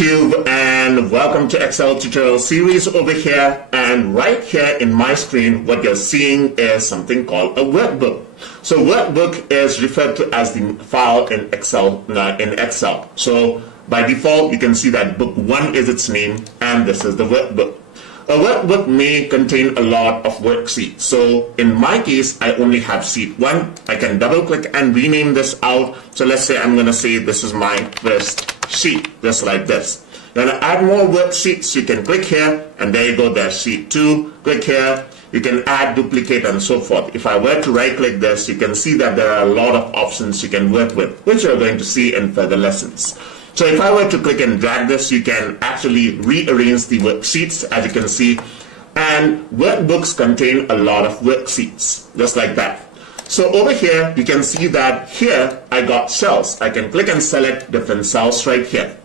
YouTube, and welcome to Excel tutorial series over here. And right here in my screen, what you're seeing is something called a workbook. So workbook is referred to as the file in Excel. So by default, you can see that book 1 is its name, and this is the workbook. A workbook may contain a lot of worksheets. So in my case, I only have sheet 1. I can double click and rename this out. So let's say I'm going to say this is my first sheet, just like this. You want to add more worksheets, you can click here, and there you go, there's sheet 2. Click here, you can add, duplicate, and so forth. If I were to right click this, you can see that there are a lot of options you can work with, which you're going to see in further lessons. So if I were to click and drag this, you can actually rearrange the worksheets, as you can see, and workbooks contain a lot of worksheets, just like that. So over here, you can see that here I got cells. I can click and select different cells right here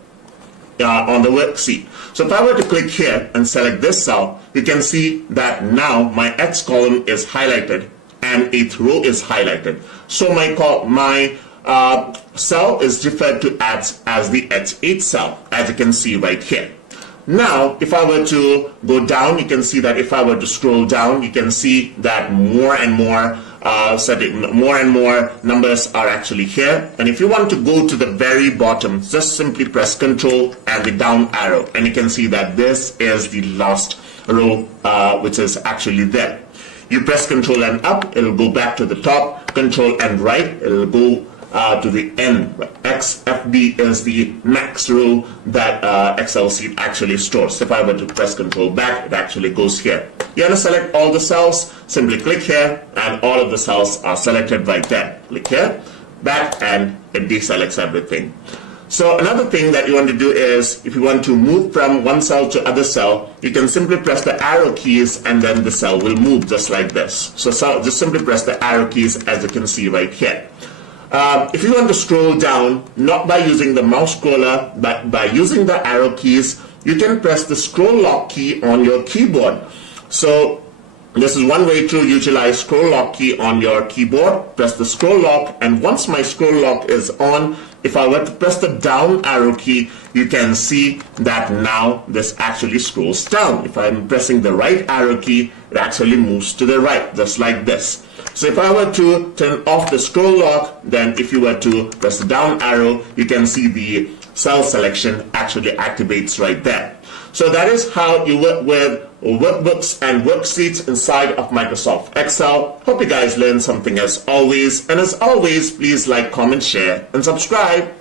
on the worksheet. So if I were to click here and select this cell, you can see that now my X column is highlighted and 8th row is highlighted. So my cell is referred to as the H8 cell, as you can see right here. Now, if I were to go down, you can see that if I were to scroll down, you can see that more and more numbers are actually here. And if you want to go to the very bottom, just simply press Control and the down arrow, and you can see that this is the last row, which is actually there. You press Control and up, it'll go back to the top. Control and right, it'll go to the end. XFB is the max row that Excel sheet actually stores. If I were to press Control back, it actually goes here. You want to select all the cells, simply click here, and all of the cells are selected right there. Click here, back, and it deselects everything. So another thing that you want to do is, if you want to move from one cell to other cell, you can simply press the arrow keys and then the cell will move just like this. So just simply press the arrow keys, as you can see right here. If you want to scroll down, not by using the mouse scroller, but by using the arrow keys, you can press the scroll lock key on your keyboard. So this is one way to utilize scroll lock key on your keyboard. Press the scroll lock, and once my scroll lock is on, if I were to press the down arrow key, you can see that now this actually scrolls down. If I'm pressing the right arrow key, it actually moves to the right, just like this. So if I were to turn off the scroll lock, then if you were to press the down arrow, you can see the cell selection actually activates right there. So that is how you work with workbooks and worksheets inside of Microsoft Excel. Hope you guys learned something as always. And as always, please like, comment, share, and subscribe.